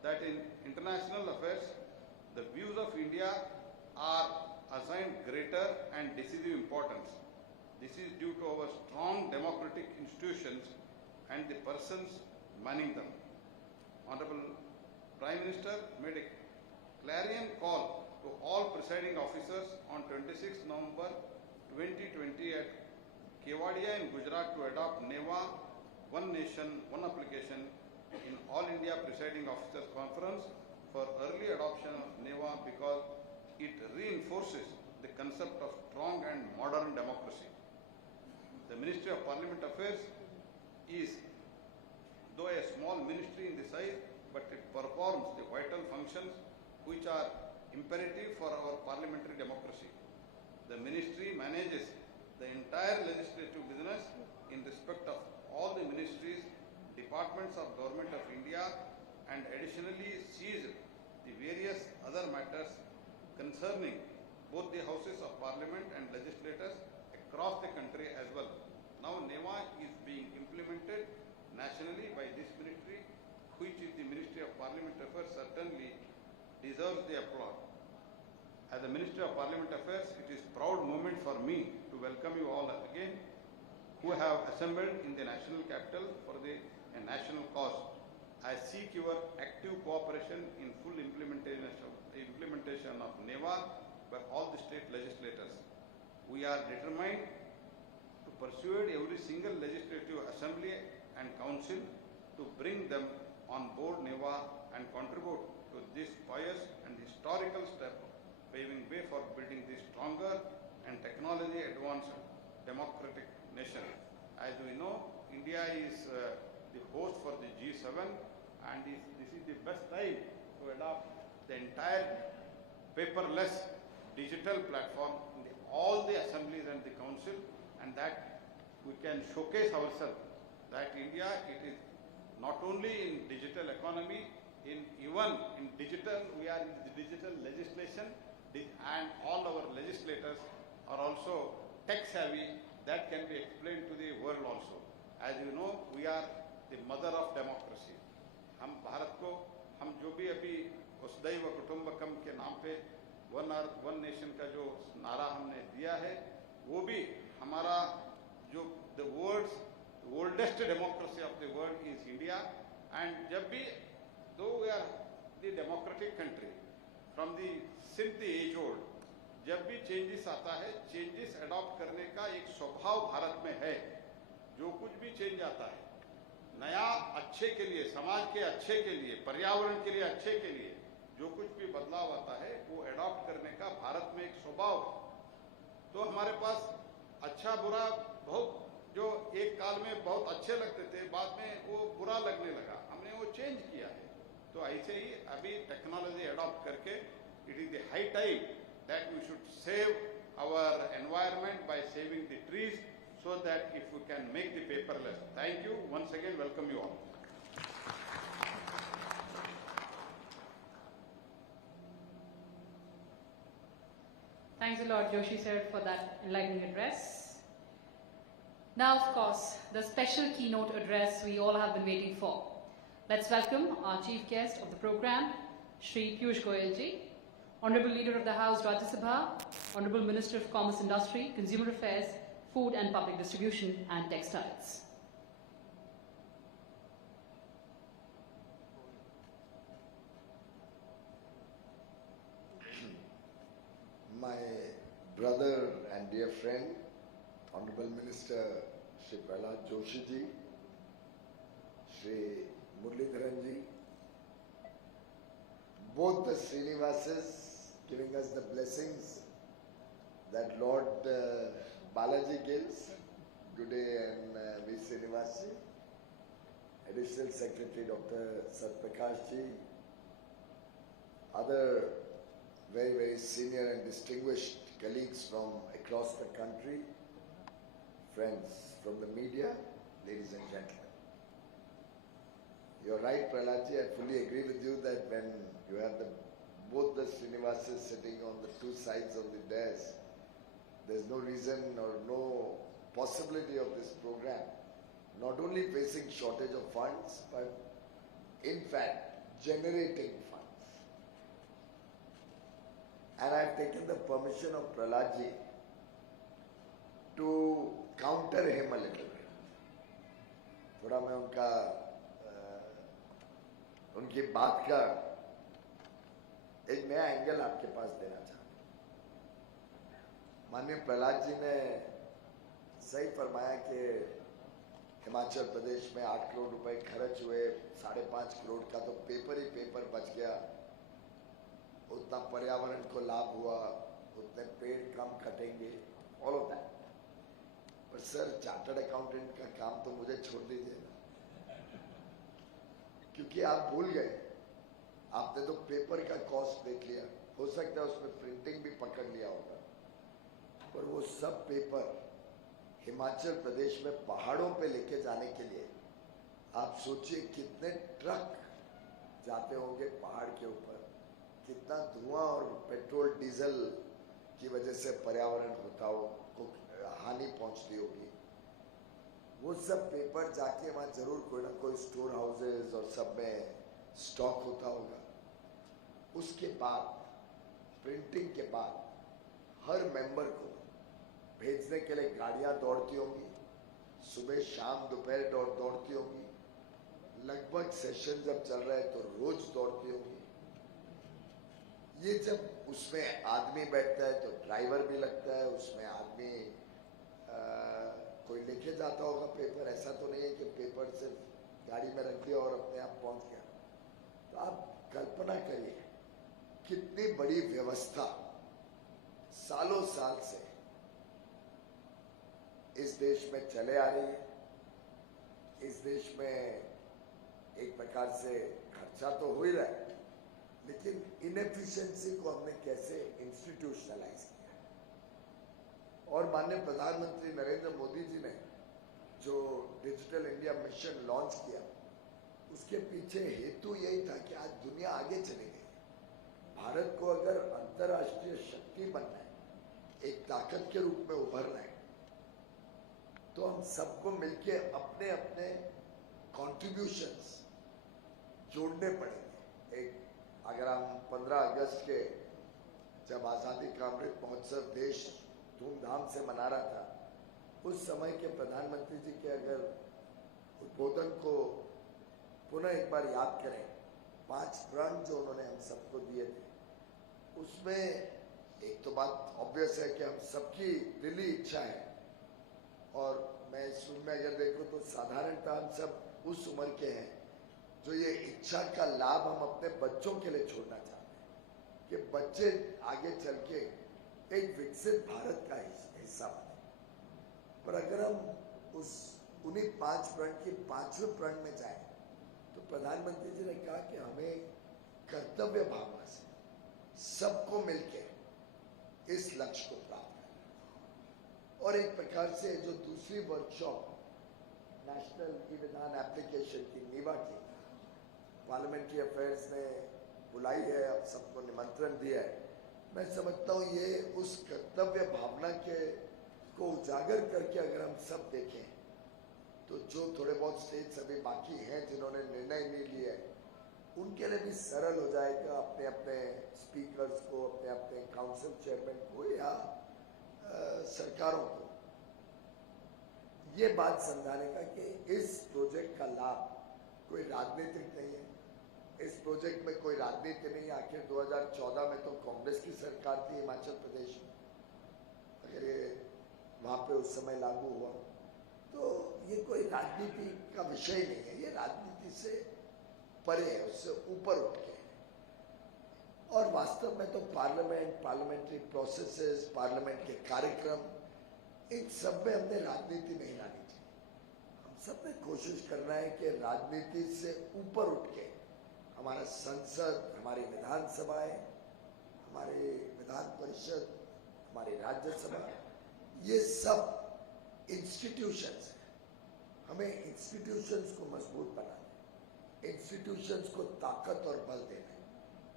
that in international affairs, the views of India are assigned greater and decisive importance. This is due to our strong democratic institutions and the persons manning them. Honorable Prime Minister made a clarion call to all presiding officers on 26 November 2020 at Kewadia in Gujarat to adopt NeVA, One Nation, One Application in All India Presiding Officers Conference for early adoption of NeVA because it reinforces the concept of strong and modern democracy. The Ministry of Parliament Affairs is, though a small ministry in the size, but it performs the vital functions which are imperative for our parliamentary democracy. The ministry manages the entire legislative business in respect of all the ministries, departments of Government of India, and additionally sees the various other matters concerning both the houses of parliament and legislators across the country as well. Now NeVA is being implemented nationally by this ministry, which is the Ministry of Parliament Affairs, certainly deserves the applaud. As the Minister of Parliament Affairs, it is a proud moment for me to welcome you all again who have assembled in the national capital for a national cause. I seek your active cooperation in full implementation of NeVA by all the state legislators. We are determined to persuade every single legislative assembly and council to bring them on board NeVA and contribute to this pious and historical step, paving way for building this stronger and technology advanced democratic nation. As we know, India is the host for the G7 and this is the best time to adopt the entire paperless digital platform in all the assemblies and the council, and that we can showcase ourselves that India, it is not only in digital economy, even in digital, we are in the digital legislation, and all our legislators are also tech savvy. That can be explained to the world also. As you know, we are the mother of democracy. हम भारत को, हम जो भी अभी वसुधैव कुटुंबकम के नाम पे वन अर्थ वन नेशन का जो नारा हमने दिया है, वो भी हमारा जो the world's oldest democracy of the world is India. And जब भी, though we are the democratic country from the since the age old, जब भी चेंजेस आता है, चेंजेस अडॉप्ट करने का एक स्वभाव भारत में है. जो कुछ भी चेंज आता है, नया अच्छे के लिए, समाज के अच्छे के लिए, पर्यावरण के लिए अच्छे के लिए, जो कुछ भी बदलाव आता है, वो अडॉप्ट करने का भारत में एक स्वभाव है. तो हमारे पास अच्छा बुरा बहुत, जो एक काल में बहुत अच्छे लगते थे, बाद में वो बुरा लगने लगा, हमने वो चेंज किया है. तो ऐसे ही अभी टेक्नोलॉजी अडॉप्ट करके, it is the high time that we should save our environment by saving the trees, so that if we can make the paperless. Thank you. Once again, welcome you all. Thanks a lot, Joshi sir, for that enlightening address. Now, of course, the special keynote address we all have been waiting for. Let's welcome our chief guest of the program, Shri Piyush Goyal ji, Honorable Leader of the House, Rajya Sabha, Honorable Minister of Commerce, Industry, Consumer Affairs, Food and Public Distribution and Textiles. My brother and dear friend, Honorable Minister Shri Prahlad Joshi ji, Shri Muralidharan ji, both the Srinivases giving us the blessings that Lord Balaji gives, good day, and V. Srinivas ji, Additional Secretary Dr. Satprakash ji, other very, very senior and distinguished colleagues from across the country, friends from the media, ladies and gentlemen. You're right, Prahlad ji, I fully agree with you that when you have both the Srinivases sitting on the two sides of the dais, there's no reason or no possibility of this program not only facing shortage of funds, but in fact generating funds. And I've taken the permission of Prahlad ji to counter him a little bit. थोड़ा मैं उनकी बात का एक नया angle आपके पास देना चाहता हूं. माननीय प्रहलाद जी ने सही फरमाया कि हिमाचल प्रदेश में 8 करोड़ रुपए खर्च हुए, 5.5 करोड़ का तो पेपर ही पेपर बच गया, उतना पर्यावरण को लाभ हुआ, उतने पेड़ कम कटेंगे, ऑल ऑफ दैट. पर सर, चार्टर्ड अकाउंटेंट का काम तो मुझे छोड़ दीजिए ना, क्योंकि आप भूल गए. आपने तो पेपर का कॉस्ट देख लिया, हो सकता है उसमें प्रिंटिंग भी पकड़ लिया होगा, पर वो सब पेपर हिमाचल प्रदेश में पहाड़ों पे लेके जाने के लिए आप सोचिए कितने ट्रक जाते होंगे पहाड़ के ऊपर, कितना धुआं और पेट्रोल डीजल की वजह से पर्यावरण होता हो, को हानि पहुंचती होगी. वो सब पेपर जाके वहाँ जरूर कोई ना कोई स्टोर हाउसेज और सब में स्टॉक होता होगा. उसके बाद प्रिंटिंग के बाद हर मेंबर को भेजने के लिए गाड़ियां दौड़ती होंगी, सुबह शाम दोपहर दौड़ती होंगी, लगभग सेशन जब चल रहा है तो रोज दौड़ती होंगी। ये जब उसमें आदमी बैठता है तो ड्राइवर भी लगता है, उसमें आदमी कोई लेके जाता होगा पेपर, ऐसा तो नहीं है कि पेपर सिर्फ गाड़ी में रख दिया और अपने आप पहुंच गया। तो आप कल्पना करिए कितनी बड़ी व्यवस्था सालों साल से इस देश में चले आ रही है। इस देश में एक प्रकार से खर्चा तो हो ही रहा है, लेकिन इनएफिशिएंसी को हमने कैसे इंस्टीट्यूशनलाइज किया। और माननीय प्रधानमंत्री नरेंद्र मोदी जी ने जो डिजिटल इंडिया मिशन लॉन्च किया, उसके पीछे हेतु यही था कि आज दुनिया आगे चली गई। भारत को अगर अंतर्राष्ट्रीय शक्ति बनना है, एक ताकत के रूप में उभरना है, तो हम सबको मिलके अपने अपने कॉन्ट्रीब्यूशंस जोड़ने पड़ेंगे। एक अगर हम 15 अगस्त के जब आज़ादी का अमृत महोत्सव देश धूमधाम से मना रहा था, उस समय के प्रधानमंत्री जी के अगर उद्बोधन को पुनः एक बार याद करें, 5 प्रण जो उन्होंने हम सबको दिए थे, उसमें एक तो बात ऑब्वियस है कि हम सबकी दिली इच्छा है, और मैं इस रूम में अगर देखूं तो साधारणतः हम सब उस उम्र के हैं जो ये इच्छा का लाभ हम अपने बच्चों के लिए छोड़ना चाहते हैं कि बच्चे आगे चल के एक विकसित भारत का हिस्सा बने। पर अगर हम उन्हीं 5 प्रण की 5वें प्रण में जाएं, तो प्रधानमंत्री जी ने कहा कि हमें कर्तव्य भावना से सबको मिलकर इस लक्ष्य को प्राप्त करना। और एक प्रकार से जो दूसरी वर्कशॉप नेशनल e-Vidhan एप्लीकेशन की NeVA की पार्लियामेंट्री अफेयर्स ने बुलाई है, अब सबको निमंत्रण दिया है, मैं समझता हूँ ये उस कर्तव्य भावना को उजागर करके अगर हम सब देखें, तो जो थोड़े बहुत स्टेट्स अभी बाकी हैं जिन्होंने निर्णय नहीं लिया है, उनके लिए भी सरल हो जाएगा अपने अपने स्पीकर्स को, अपने अपने काउंसिल चेयरमैन को या सरकारों को ये बात समझाने का कि इस प्रोजेक्ट का लाभ कोई राजनीतिक नहीं है, इस प्रोजेक्ट में कोई राजनीति नहीं है। आखिर 2014 में तो कांग्रेस की सरकार थी हिमाचल प्रदेश में, अगर ये वहाँ पे उस समय लागू हुआ, तो ये कोई राजनीति का विषय नहीं है, ये राजनीति से परे है, उससे ऊपर उठ के है। और वास्तव में तो पार्लियामेंट्री प्रोसेसेस, पार्लियामेंट के कार्यक्रम, इन सब में हमने राजनीति नहीं लानी चाहिए। हम सब ने कोशिश करना है कि राजनीति से ऊपर उठ के हमारा संसद, हमारी विधानसभाएं, हमारे विधान परिषद, हमारी राज्यसभा, ये सब इंस्टीट्यूशंस हैं। हमें इंस्टीट्यूशंस को मजबूत बनाना है, इंस्टीट्यूशंस को ताकत और बल देना है,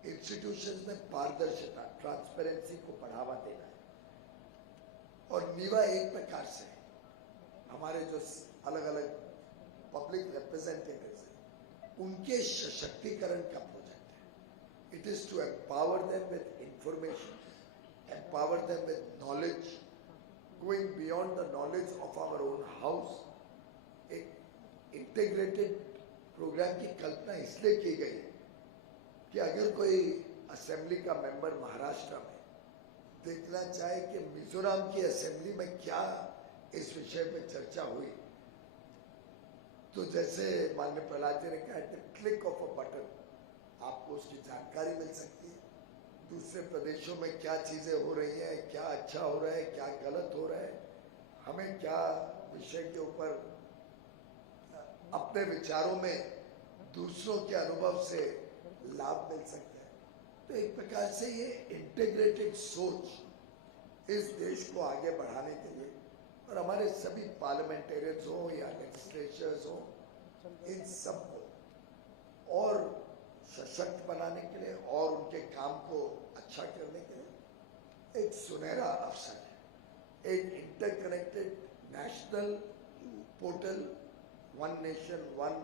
इंस्टीट्यूशंस में पारदर्शिता, ट्रांसपेरेंसी को बढ़ावा देना है। और NeVA एक प्रकार से हमारे जो अलग अलग पब्लिक रिप्रेजेंटेटिव्स हैं, उनके सशक्तिकरण का प्रोजेक्ट है। It is to empower them with information, empower them with knowledge, going beyond the knowledge of our own house. एक इंटीग्रेटेड प्रोग्राम की कल्पना इसलिए की गई कि अगर कोई असेंबली का मेंबर महाराष्ट्र में देखना चाहे कि मिजोरम की असेंबली में क्या इस विषय पे चर्चा हुई, तो जैसे माननीय प्रहलाद जी ने कहा, क्लिक ऑफ अ बटन आपको उसकी जानकारी मिल सकती है। दूसरे प्रदेशों में क्या चीजें हो रही हैं, क्या अच्छा हो रहा है, क्या गलत हो रहा है, हमें क्या विषय के ऊपर अपने विचारों में दूसरों के अनुभव से लाभ मिल सकता है। तो एक प्रकार से ये इंटीग्रेटेड सोच इस देश को आगे बढ़ाने के लिए, और हमारे सभी पार्लियामेंटेरियंस हो या लेजिस्लेचर्स हो, इन सबको और सशक्त बनाने के लिए और उनके काम को अच्छा करने के लिए एक सुनहरा अवसर है। एक interconnected national portal, one nation one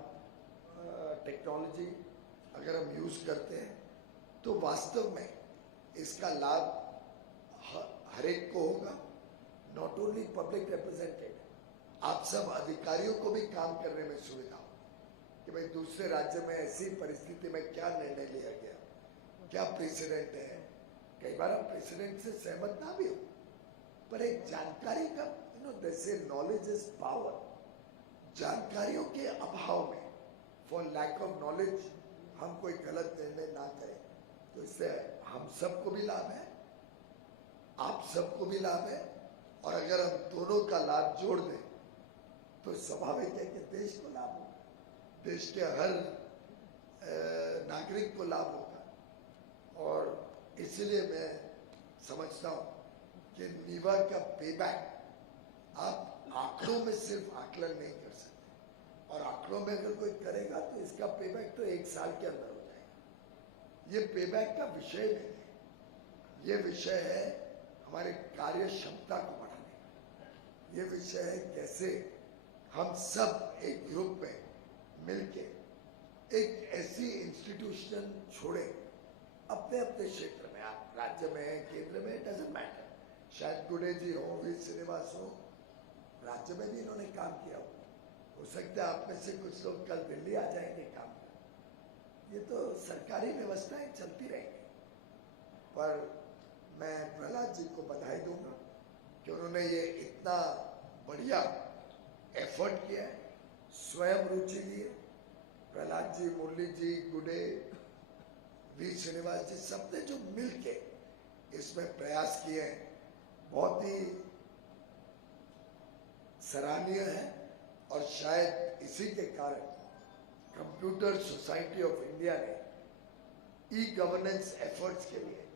technology अगर हम यूज करते हैं, तो वास्तव में इसका लाभ हर एक को होगा, नॉट ओनली पब्लिक रिप्रेजेंटेटिव, आप सब अधिकारियों को भी काम करने में सुविधा हो कि भाई दूसरे राज्य में ऐसी परिस्थिति में क्या निर्णय लिया गया, क्या प्रेसिडेंट है। कई बार हम प्रेसिडेंट से सहमत ना भी हो, पर एक जानकारी का दे से नॉलेज इज पावर। जानकारियों के अभाव में, फॉर लैक ऑफ नॉलेज, हम कोई गलत निर्णय ना करें, तो इससे हम सबको भी लाभ है, आप सबको भी लाभ है, और अगर हम दोनों का लाभ जोड़ दें तो स्वाभाविक है कि देश को लाभ होगा, देश के हर नागरिक को लाभ होगा। और इसलिए मैं समझता हूं कि नीवा का पेबैक आप आंकड़ों में सिर्फ आकलन नहीं कर सकते, और आंकड़ों में अगर कोई करेगा तो इसका पेबैक तो 1 साल के अंदर हो जाएगा। ये पेबैक का विषय नहीं है, ये विषय है हमारे कार्य क्षमता को बढ़ाने का। ये विषय है कैसे हम सब एक ग्रुप में मिलके एक ऐसी इंस्टीट्यूशन छोड़े अपने अपने क्षेत्र में, आप राज्य में हैं, केंद्र में, डजंट मैटर, शायद गुडे जी हो, वी श्रीनिवास हो, राज्य में भी इन्होंने काम किया हो सकता है आप में से कुछ लोग कल दिल्ली आ जाएंगे काम कर। ये तो सरकारी व्यवस्थाएं चलती रहेंगी, पर मैं प्रहलाद जी को बधाई दूंगा कि उन्होंने ये इतना बढ़िया एफर्ट किया है, स्वयं रुचि ली है। प्रहलाद जी, मुरली जी, गुडे, वी श्रीनिवास जी, सबने जो मिलके इसमें प्रयास किए हैं, बहुत ही सराहनीय है। और शायद इसी के कारण कंप्यूटर सोसाइटी ऑफ इंडिया ने ई गवर्नेंस एफर्ट्स के लिए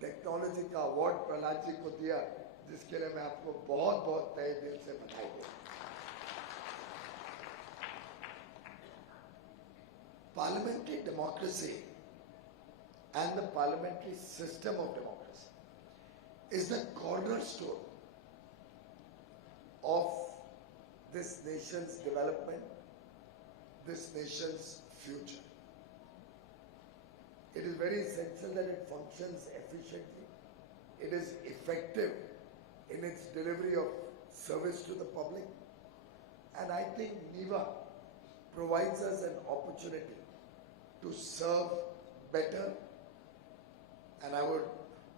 टेक्नोलॉजी का अवार्ड प्रहलाद जी को दिया, जिसके लिए मैं आपको बहुत बहुत तहे दिल से बधाई दूं। Parliamentary democracy and the parliamentary system of democracy is the cornerstone of this nation's development, this nation's future. It is very essential that it functions efficiently. It is effective in its delivery of service to the public. And I think NeVA provides us an opportunity to serve better. And I would,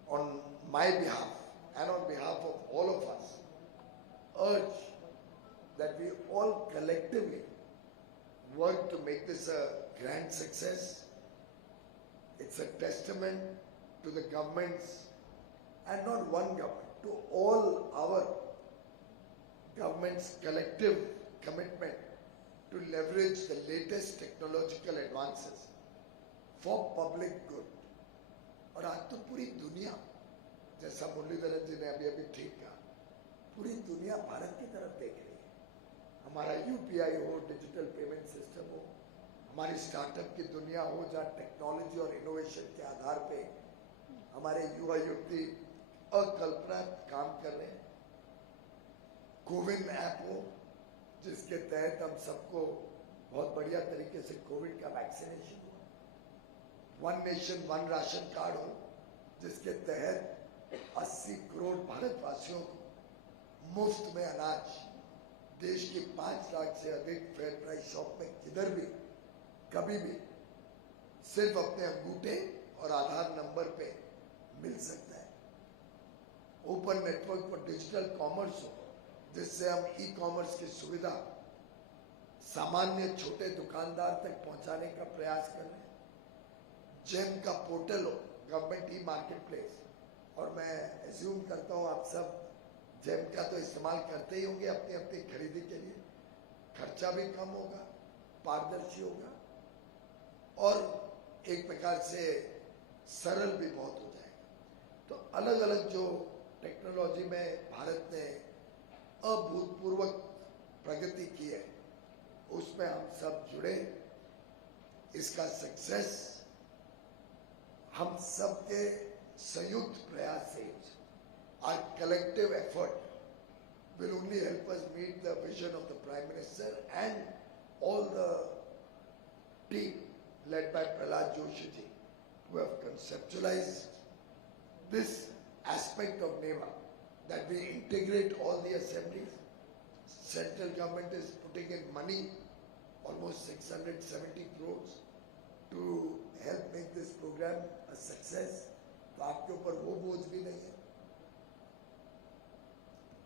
on my behalf and on behalf of all of us, urge that we all collectively work to make this a grand success. It's a testament to the governments, and not one government, to all our governments' collective commitment to leverage the latest technological advances for public good. और आज तो पूरी दुनिया, जैसा मुरलीधरन जी ने अभी ठीक कहा, पूरी दुनिया भारत की तरफ देख रही है। हमारा यूपीआई हो, डिजिटल पेमेंट सिस्टम हो, हमारी स्टार्टअप की दुनिया हो, जहाँ टेक्नोलॉजी और इनोवेशन के आधार पे हमारे युवा युवती अकल्पना काम कर रहे हैं। कोविन ऐप हो, जिसके तहत हम सबको बहुत बढ़िया तरीके से कोविड का वैक्सीनेशन हुआ। One nation one ration card हो, जिसके तहत 80 करोड़ भारतवासियों को मुफ्त में अनाज देश की 5 लाख से अधिक फेयर प्राइस शॉप में किधर भी कभी भी सिर्फ अपने अंगूठे और आधार नंबर पे मिल सकता है। Open network for digital commerce हो, जिससे हम ई कॉमर्स की सुविधा सामान्य छोटे दुकानदार तक पहुंचाने का प्रयास कर रहे हैं। जेम का पोर्टल हो, गवर्नमेंट ई मार्केट प्लेस, और मैं एज्यूम करता हूं आप सब जेम का तो इस्तेमाल करते ही होंगे अपनी अपनी खरीदी के लिए। खर्चा भी कम होगा, पारदर्शी होगा, और एक प्रकार से सरल भी बहुत हो जाएगा। तो अलग अलग जो टेक्नोलॉजी में भारत ने अभूतपूर्व प्रगति की है, उसमें हम सब जुड़े। इसका सक्सेस हम सबके संयुक्त प्रयास से, our collective effort will only help us meet the vision of the Prime Minister and all the team led by Prahlad Joshi ji, who have conceptualized this aspect of NeVA, that we integrate all the assemblies. Central government is putting in money, almost 670 crores, to help make this program a success. तो आपके ऊपर वो बोझ भी नहीं है.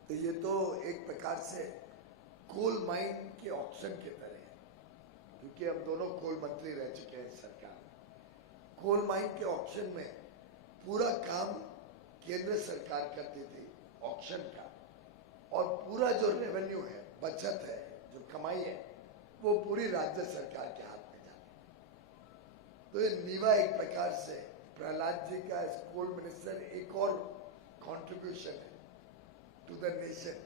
तो ये तो एक प्रकार से कोल माइन के ऑप्शन की तरह है, क्योंकि हम दोनों कोल मंत्री रह चुके हैं सरकार में. कोल माइन के ऑप्शन में पूरा काम केंद्र सरकार करती थी ऑक्शन का, और पूरा जो रेवेन्यू है, बचत है, जो कमाई है, वो पूरी राज्य सरकार के हाथ में जाती है. तो ये नीवा एक प्रकार से प्रहलाद जी का एज कोल मिनिस्टर एक और कंट्रीब्यूशन है टू द नेशन.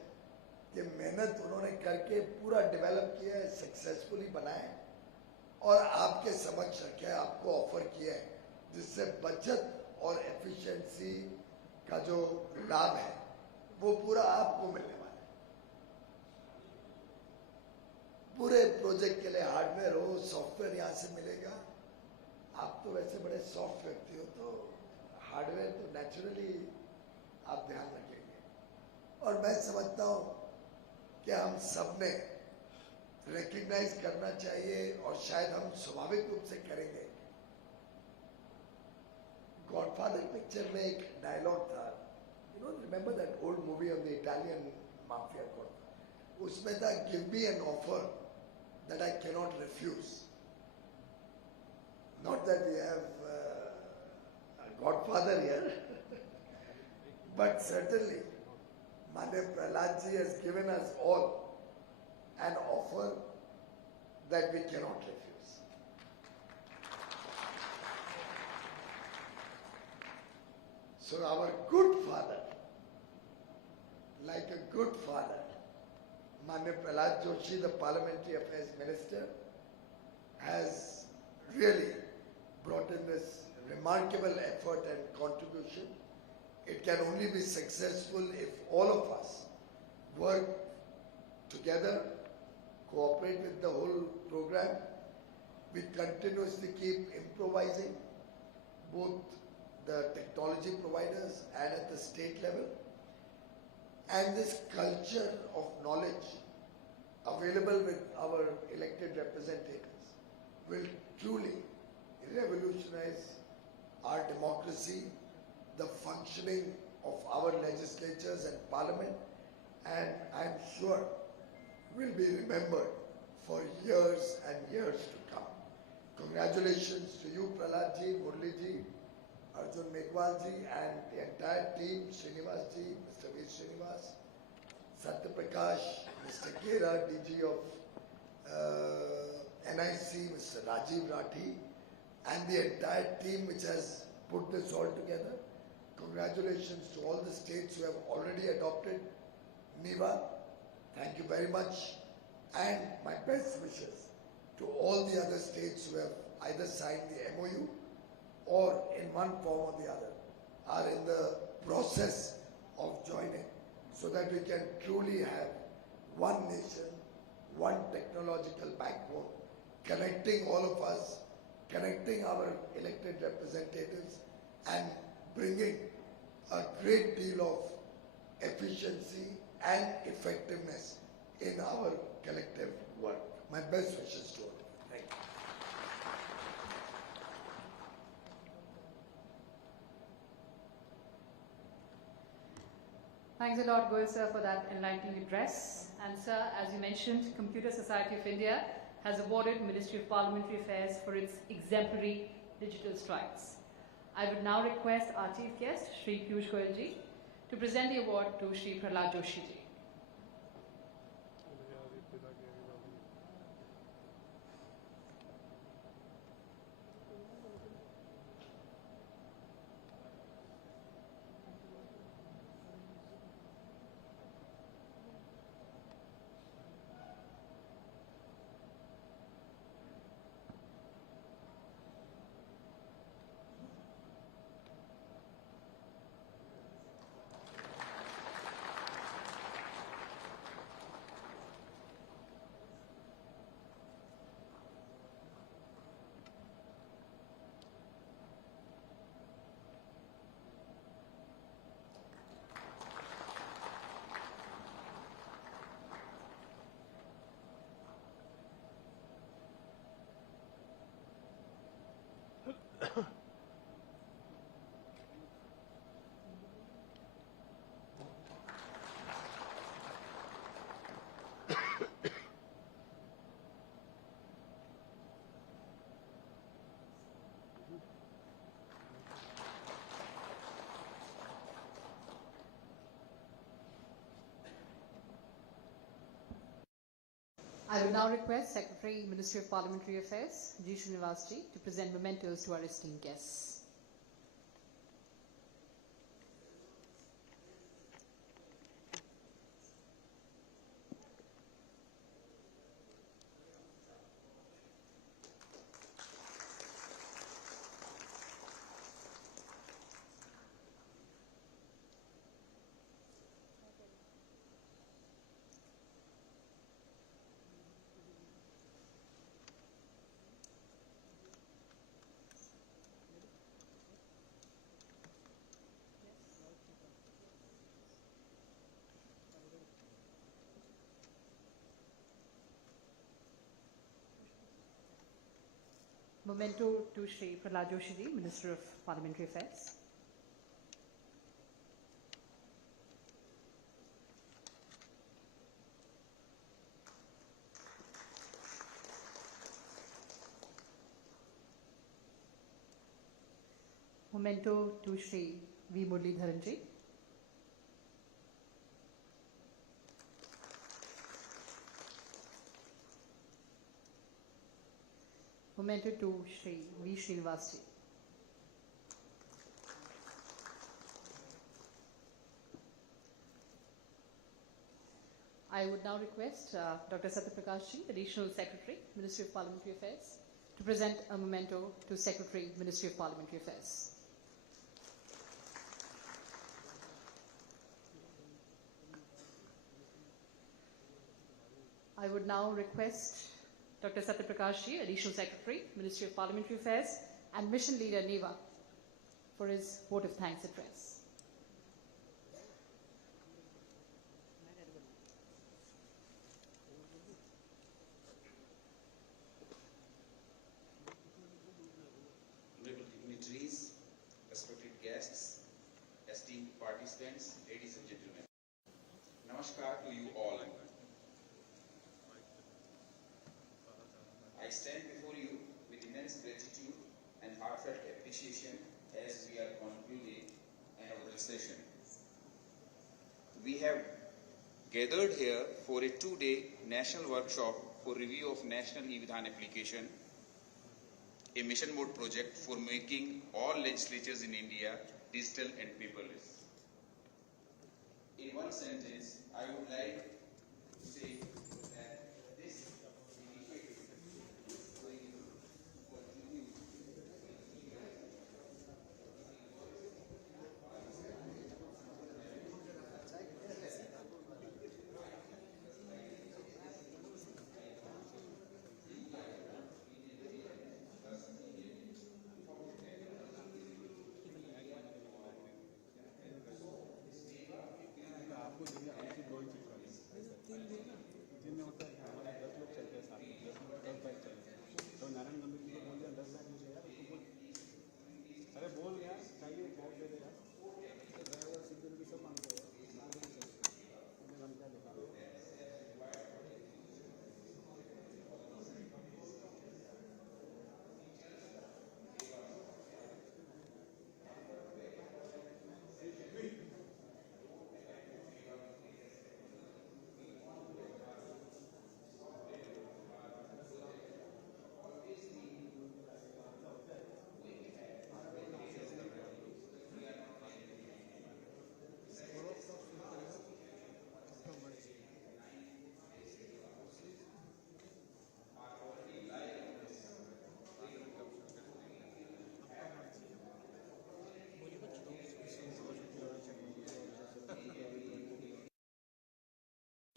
ये मेहनत उन्होंने करके पूरा डेवलप किया है, सक्सेसफुली बनाया है और आपके समक्ष रखे है, आपको ऑफर किया है, जिससे बचत और एफिशिएंसी का जो लाभ है वो पूरा आपको मिलने वाला है. पूरे प्रोजेक्ट के लिए हार्डवेयर हो, सॉफ्टवेयर यहाँ से मिलेगा. आप तो वैसे बड़े सॉफ्ट व्यक्ति हो, तो हार्डवेयर तो नेचुरली आप ध्यान रखेंगे. और मैं समझता हूँ कि हम सबने रिकग्नाइज करना चाहिए, और शायद हम स्वाभाविक रूप से करेंगे. गॉडफादर पिक्चर में एक डायलॉग था, you know, remember that old movie on the Italian mafia code. उसमें था, give me an offer that I can not refuse. Not that we have a godfather here, but certainly Mane Prahlad ji has given us all an offer that we cannot refuse. So our good father, like a good father, Mane Prahlad Joshi, the Parliamentary Affairs Minister, has really brought in this remarkable effort and contribution. It can only be successful if all of us work together, cooperate with the whole program. We continuously keep improvising, both the technology providers and at the state level. And this culture of knowledge available with our elected representatives will truly revolutionize our democracy, the functioning of our legislatures and parliament, and I am sure will be remembered for years and years to come. Congratulations to you, Prahlad ji, Murli ji, Arjun Meghwal ji, and the entire team, Srinivas ji, Mr. V. Srinivas, Satyaprakash, Mr. Gera, DG of NIC, Mr. Rajiv Rathi, and the entire team which has put this all together. Congratulations to all the states who have already adopted NeVA. Thank you very much. And my best wishes to all the other states who have either signed the MOU or in one form or the other are in the process of joining, so that we can truly have one nation, one technological backbone, connecting all of us, connecting our elected representatives, and bringing a great deal of efficiency and effectiveness in our collective work. My best wishes to all of you. Thank you. Thanks a lot, Goel sir, for that enlightening address. And sir, as you mentioned, Computer Society of India has awarded Ministry of Parliamentary Affairs for its exemplary digital strides. I would now request our chief guest, Shri Piyush Goyal ji, to present the award to Shri Prahlad Joshi ji. I will now request Secretary, Ministry of Parliamentary Affairs, G. Srinivasji, to present mementos to our esteemed guests. Memento to Shri Prahlad Joshi ji, Minister of Parliamentary Affairs. Memento to Shri V. Muralidharan ji. Memento to Shri V. Srinivas ji. I would now request Dr. Satyaprakash ji, Additional Secretary, Ministry of Parliamentary Affairs, to present a memento to Secretary, Ministry of Parliamentary Affairs. I would now request Dr. Satyaprakash ji, Additional Secretary, Ministry of Parliamentary Affairs, and Mission Leader NeVA, for his vote of thanks address. Honorable dignitaries, respected guests, esteemed participants, ladies and gentlemen. Namaskar to you all. I stand before you with immense gratitude and heartfelt appreciation as we are concluding another session. We have gathered here for a 2-day national workshop for review of National e-Vidhan application, a mission mode project for making all legislatures in India digital and paperless. In one sentence, I would like to say that this initiative is going to continue.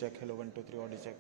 Check, hello, 1 2 3 audio check.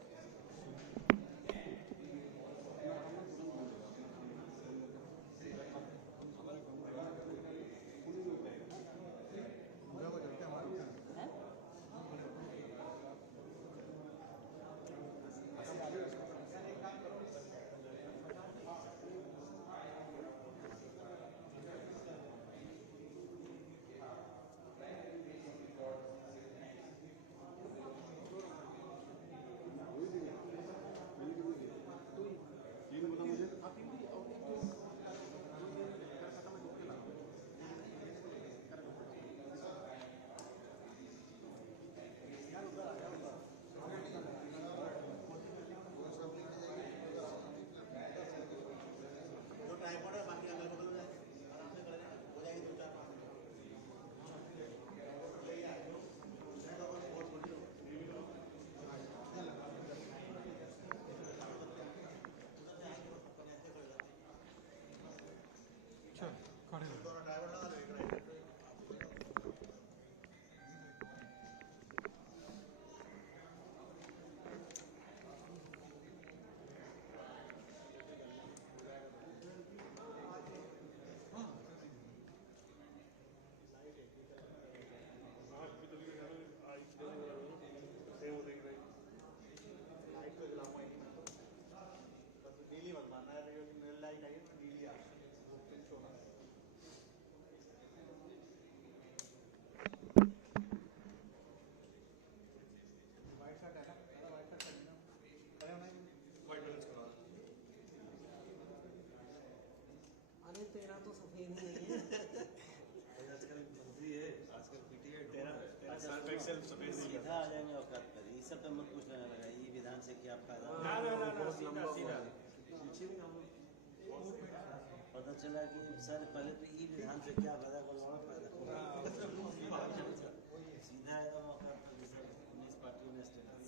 तेरा तो सफेद ही नहीं है आजकल बंदी है आजकल PT है तेरा सीधा आ जाएंगे औकात पर ये सब तो मत पूछने लगा ये विधान से क्या फायदा पता चला कि सर पहले तो ये विधान से क्या फायदा फायदा सीधा एकदम औकात पर 19 पार्टियों ने